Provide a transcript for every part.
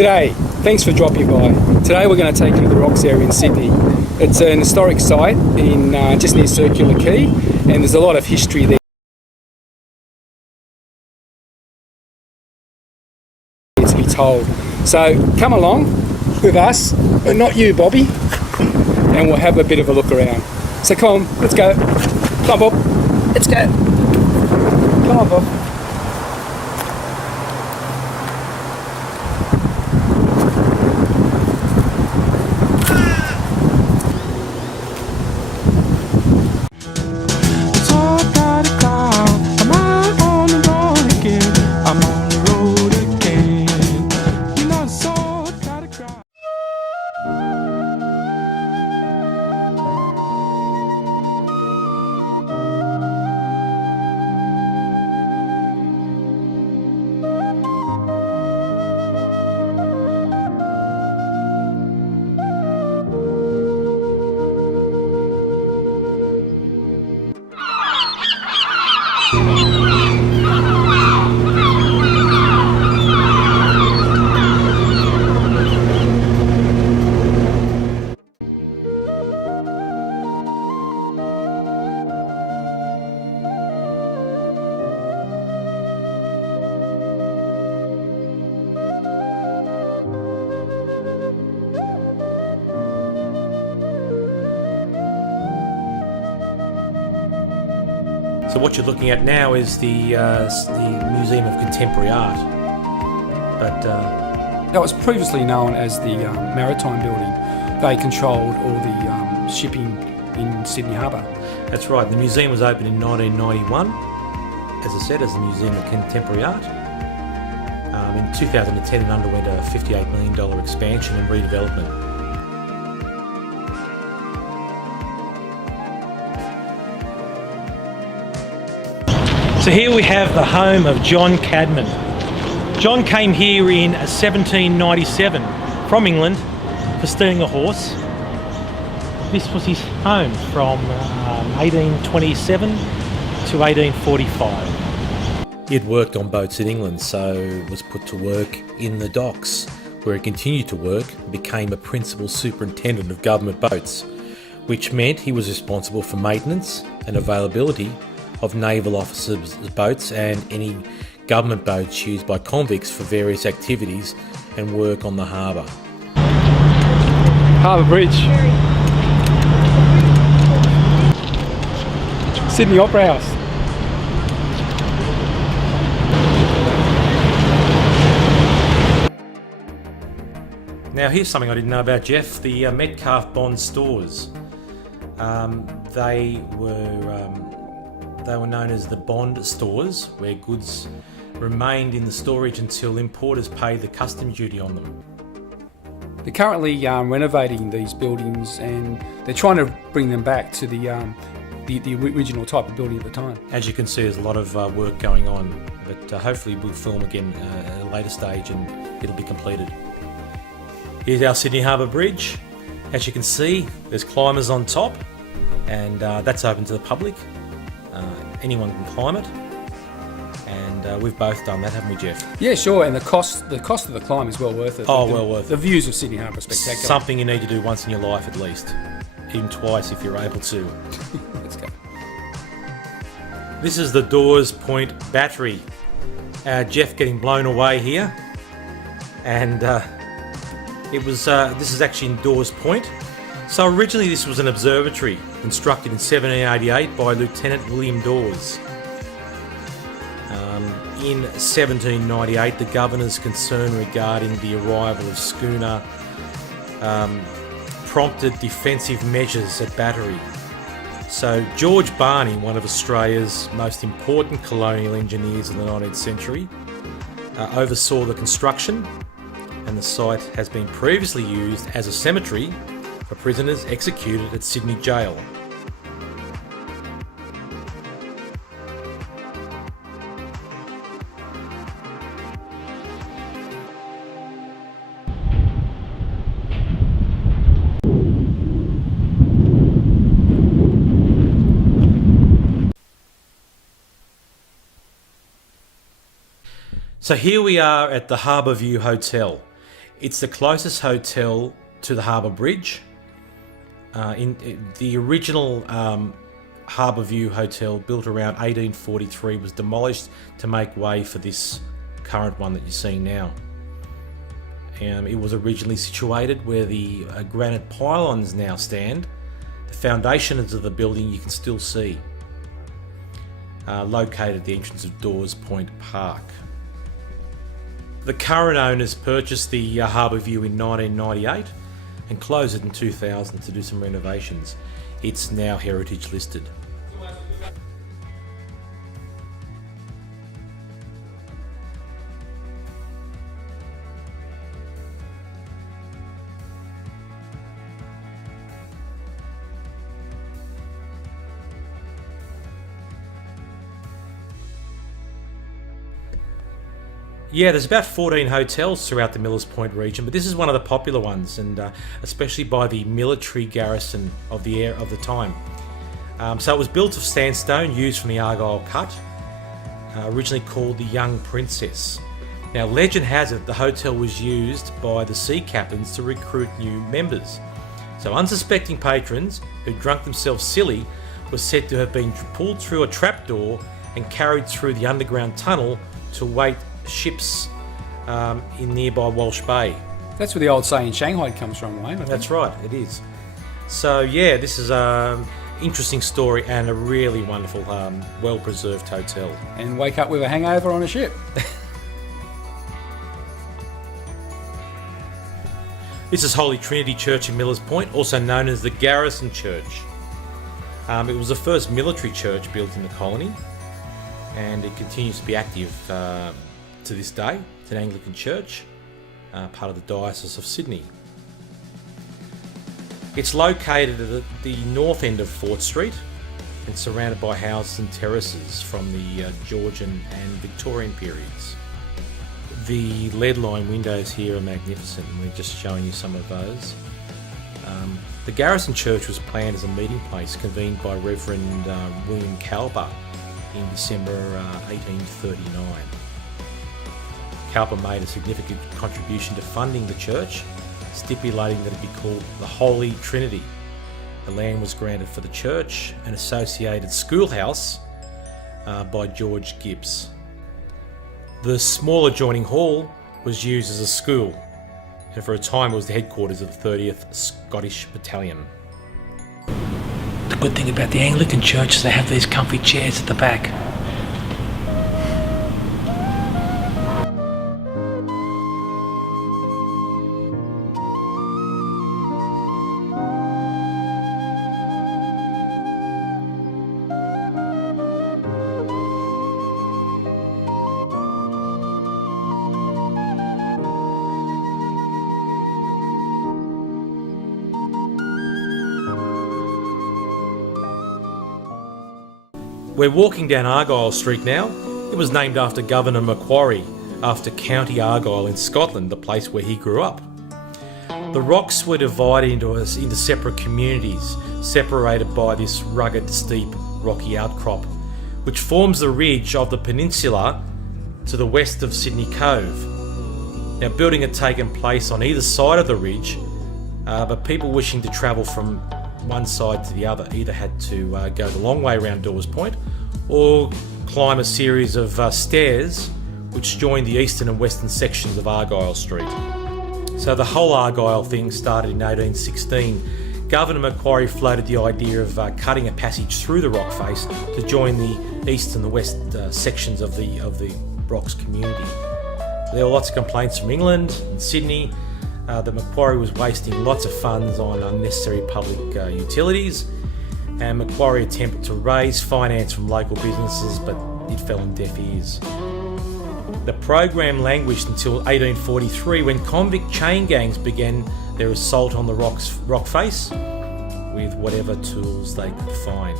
G'day, thanks for dropping by. Today we're going to take you to the Rocks area in Sydney. It's an historic site in just near Circular Quay, and there's a lot of history there to be told. So come along with us, but not you, Bobby, and we'll have a bit of a look around. So come on, let's go. Come on, Bob. Let's go. Come on, Bob. So what you're looking at now is the Museum of Contemporary Art. But That was previously known as the Maritime Building. They controlled all the shipping in Sydney Harbour. that's right, the museum was opened in 1991, as I said, as the Museum of Contemporary Art. In 2010 it underwent a $58 million expansion and redevelopment. So here we have the home of John Cadman. John came here in 1797 from England for stealing a horse. This was his home from 1827 to 1845. He had worked on boats in England, so was put to work in the docks, where he continued to work and became a principal superintendent of government boats, which meant he was responsible for maintenance and availability of naval officers' boats and any government boats used by convicts for various activities and work on the harbour. Harbour Bridge. Sydney Opera House. Now here's something I didn't know about, Jeff. The Metcalfe Bond stores. They were known as the Bond stores, where goods remained in the storage until importers paid the custom duty on them. They're currently renovating these buildings, and they're trying to bring them back to the original type of building at the time. As you can see, there's a lot of work going on, but hopefully we'll film again at a later stage and it'll be completed. Here's our Sydney Harbour Bridge. As you can see, there's climbers on top, and that's open to the public. Anyone can climb it, and we've both done that, haven't we, Jeff? Yeah, sure, and the cost of the climb is well worth it. Oh, well worth it. The views of Sydney Harbour are spectacular. Something you need to do once in your life at least, even twice if you're able to. Let's go. This is the Dawes Point Battery. Jeff getting blown away here, and this is actually in Dawes Point. So originally this was an observatory constructed in 1788 by Lieutenant William Dawes. In 1798, the governor's concern regarding the arrival of schooner prompted defensive measures at Battery. So George Barney, one of Australia's most important colonial engineers in the 19th century, oversaw the construction, and the site has been previously used as a cemetery for prisoners executed at Sydney Jail. So here we are at the Harbour View Hotel. It's the closest hotel to the Harbour Bridge. The original Harbour View Hotel, built around 1843, was demolished to make way for this current one that you're seeing now. It was originally situated where the granite pylons now stand. The foundations of the building you can still see, located at the entrance of Dawes Point Park. The current owners purchased the Harbour View in 1998 and closed it in 2000 to do some renovations. It's now heritage listed. Yeah, there's about 14 hotels throughout the Millers Point region, but this is one of the popular ones, and especially by the military garrison of the time. So it was built of sandstone used from the Argyle Cut, originally called the Young Princess. Now, legend has it the hotel was used by the sea captains to recruit new members. So unsuspecting patrons who drunk themselves silly were said to have been pulled through a trapdoor and carried through the underground tunnel to wait ships in nearby Walsh Bay. That's where the old saying Shanghai comes from, Wayne. I think. That's right, it is. So yeah, this is an interesting story and a really wonderful, well-preserved hotel. And wake up with a hangover on a ship. This is Holy Trinity Church in Millers Point, also known as the Garrison Church. It was the first military church built in the colony, and it continues to be active to this day. It's an Anglican church, part of the Diocese of Sydney. It's located at the north end of Fort Street and surrounded by houses and terraces from the Georgian and Victorian periods. The lead-line windows here are magnificent, and we're just showing you some of those. The Garrison Church was planned as a meeting place convened by Reverend William Cowper in December 1839. Cowper made a significant contribution to funding the church, stipulating that it be called the Holy Trinity. The land was granted for the church and associated schoolhouse by George Gibbs. The small adjoining hall was used as a school, and for a time it was the headquarters of the 30th Scottish Battalion. The good thing about the Anglican church is they have these comfy chairs at the back. We're walking down Argyle Street now. It was named after Governor Macquarie, after County Argyll in Scotland, the place where he grew up. The rocks were divided into separate communities, separated by this rugged, steep, rocky outcrop, which forms the ridge of the peninsula to the west of Sydney Cove. Now, building had taken place on either side of the ridge, but people wishing to travel from one side to the other either had to go the long way around Dawes Point or climb a series of stairs which joined the eastern and western sections of Argyle Street. So the whole Argyle thing started in 1816. Governor Macquarie floated the idea of cutting a passage through the rock face to join the east and the west sections of the rocks community. There were lots of complaints from England and Sydney that Macquarie was wasting lots of funds on unnecessary public utilities, and Macquarie attempted to raise finance from local businesses, but it fell on deaf ears. The program languished until 1843, when convict chain gangs began their assault on the rock face with whatever tools they could find.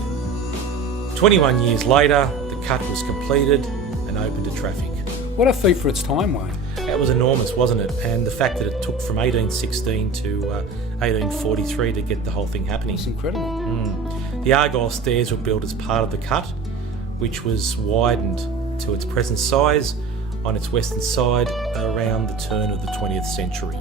21 years later, the cut was completed and open to traffic. What a feat for its time, Wayne. That was enormous, wasn't it? And the fact that it took from 1816 to 1843 to get the whole thing happening. It's incredible. The Argyle stairs were built as part of the cut, which was widened to its present size on its western side around the turn of the 20th century.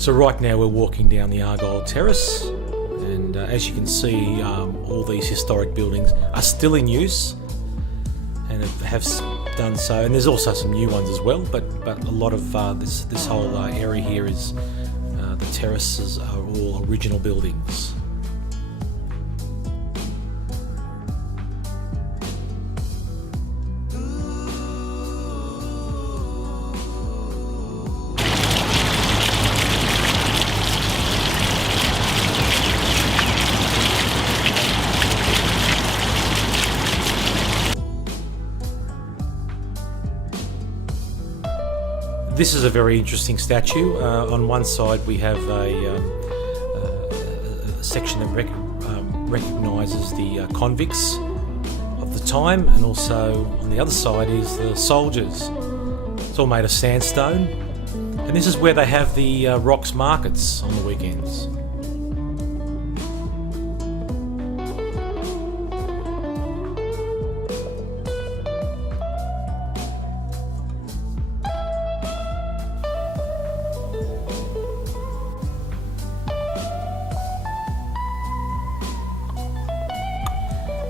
So right now we're walking down the Argyle Terrace, and as you can see, all these historic buildings are still in use and have done so, and there's also some new ones as well, but a lot of this whole area here is the terraces are all original buildings. This is a very interesting statue. On one side we have a section that recognises the convicts of the time, and also on the other side is the soldiers. It's all made of sandstone, and this is where they have the rocks markets on the weekends.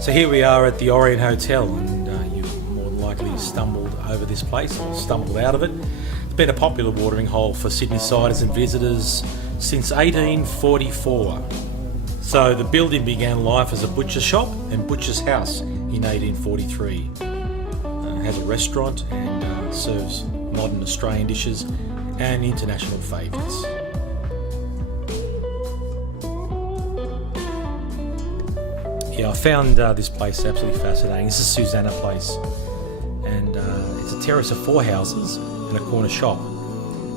So here we are at the Orient Hotel, and you've more than likely stumbled over this place or stumbled out of it. It's been a popular watering hole for Sydney-siders and visitors since 1844. So the building began life as a butcher shop and butcher's house in 1843. It has a restaurant and serves modern Australian dishes and international favourites. Yeah, I found this place absolutely fascinating. This is Susanna Place, and it's a terrace of 4 houses and a corner shop.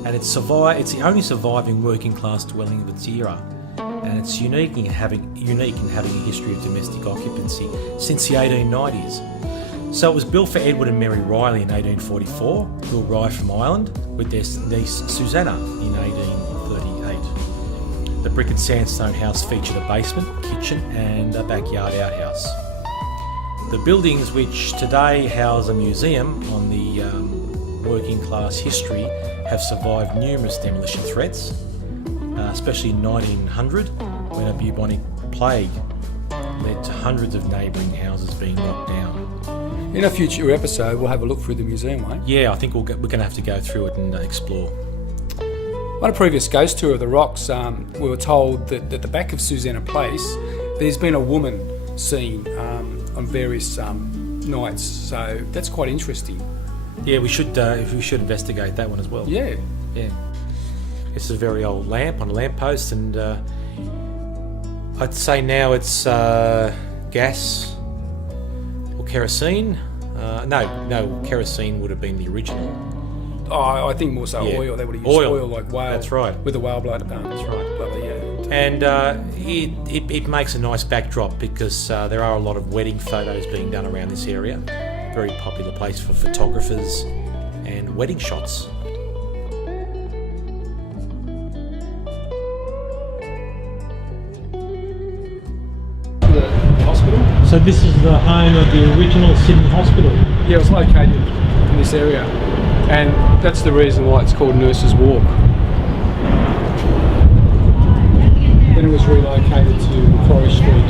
And it's the only surviving working class dwelling of its era, and it's unique in having a history of domestic occupancy since the 1890s. So it was built for Edward and Mary Riley in 1844, who arrived from Ireland with their niece Susanna in 1838. The brick and sandstone house featured a basement, kitchen and a backyard outhouse. The buildings, which today house a museum on the working class history, have survived numerous demolition threats, especially in 1900 when a bubonic plague led to hundreds of neighbouring houses being knocked down. In a future episode, we'll have a look through the museum, mate. Yeah, I think we're going to have to go through it and explore. On a previous ghost tour of the Rocks, we were told that at the back of Susanna Place, there's been a woman seen on various nights. So that's quite interesting. Yeah, we should investigate that one as well. Yeah. It's a very old lamp on a lamppost, and I'd say now it's gas or kerosene. No, kerosene would have been the original. Oh, I think more so oil. They would have used oil like whale. That's right. With the whale blood. That's right. Lovely, yeah. And it makes a nice backdrop because there are a lot of wedding photos being done around this area. Very popular place for photographers and wedding shots. The hospital? So this is the home of the original Sydney Hospital. Yeah, it was located in this area. And that's the reason why it's called Nurses Walk. Then it was relocated to Macquarie Street.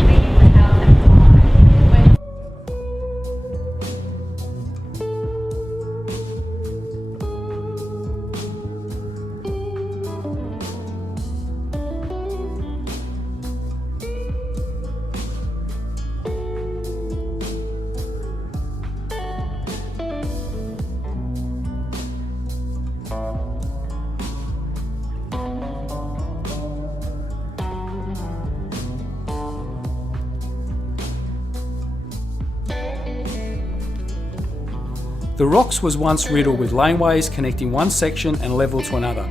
The Rocks was once riddled with laneways connecting one section and level to another.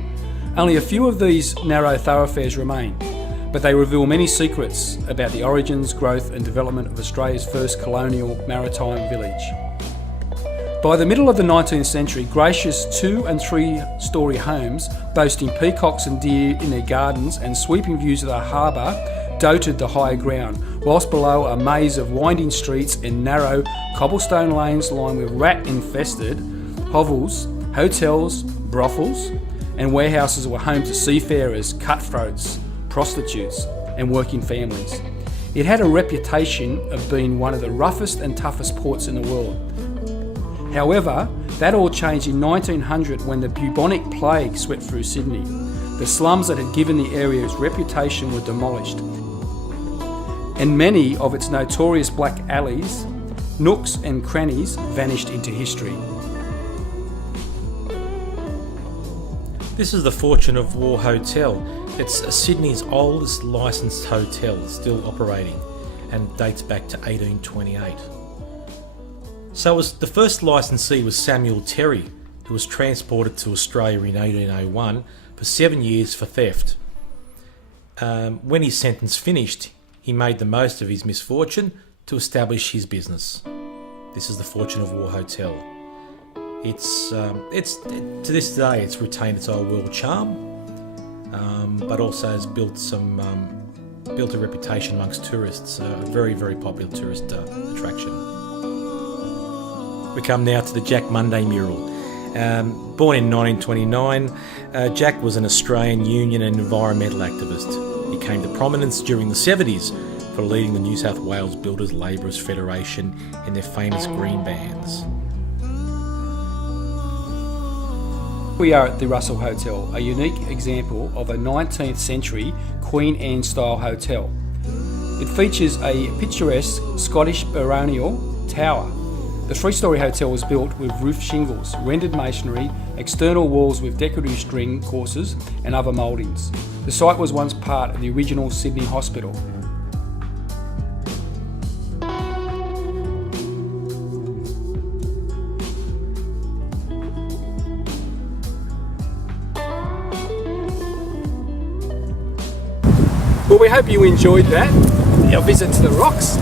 Only a few of these narrow thoroughfares remain, but they reveal many secrets about the origins, growth and development of Australia's first colonial maritime village. By the middle of the 19th century, gracious 2- and 3-storey homes boasting peacocks and deer in their gardens and sweeping views of the harbour doted the higher ground, whilst below a maze of winding streets and narrow cobblestone lanes lined with rat-infested hovels, hotels, brothels and warehouses were home to seafarers, cutthroats, prostitutes, and working families. It had a reputation of being one of the roughest and toughest ports in the world. However, that all changed in 1900 when the bubonic plague swept through Sydney. The slums that had given the area its reputation were demolished, and many of its notorious black alleys, nooks and crannies vanished into history. This is the Fortune of War Hotel. It's Sydney's oldest licensed hotel, still operating, and dates back to 1828. So the first licensee was Samuel Terry, who was transported to Australia in 1801 for 7 years for theft. When his sentence finished, he made the most of his misfortune to establish his business. This is the Fortune of War Hotel. It's to this day it's retained its old world charm, but also has built a reputation amongst tourists. A very, very popular tourist attraction. We come now to the Jack Monday mural. Born in 1929, Jack was an Australian union and environmental activist. He came to prominence during the 70s for leading the New South Wales Builders Labourers Federation in their famous green bands. We are at the Russell Hotel, a unique example of a 19th century Queen Anne style hotel. It features a picturesque Scottish baronial tower. The three-storey hotel was built with roof shingles, rendered masonry, external walls with decorative string courses and other mouldings. The site was once part of the original Sydney Hospital. Well, we hope you enjoyed that, our visit to the rocks.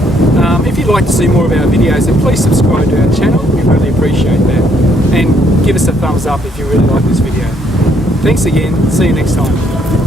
If you'd like to see more of our videos, then please subscribe to our channel. We really appreciate that. And give us a thumbs up if you really like this video. Thanks again. See you next time.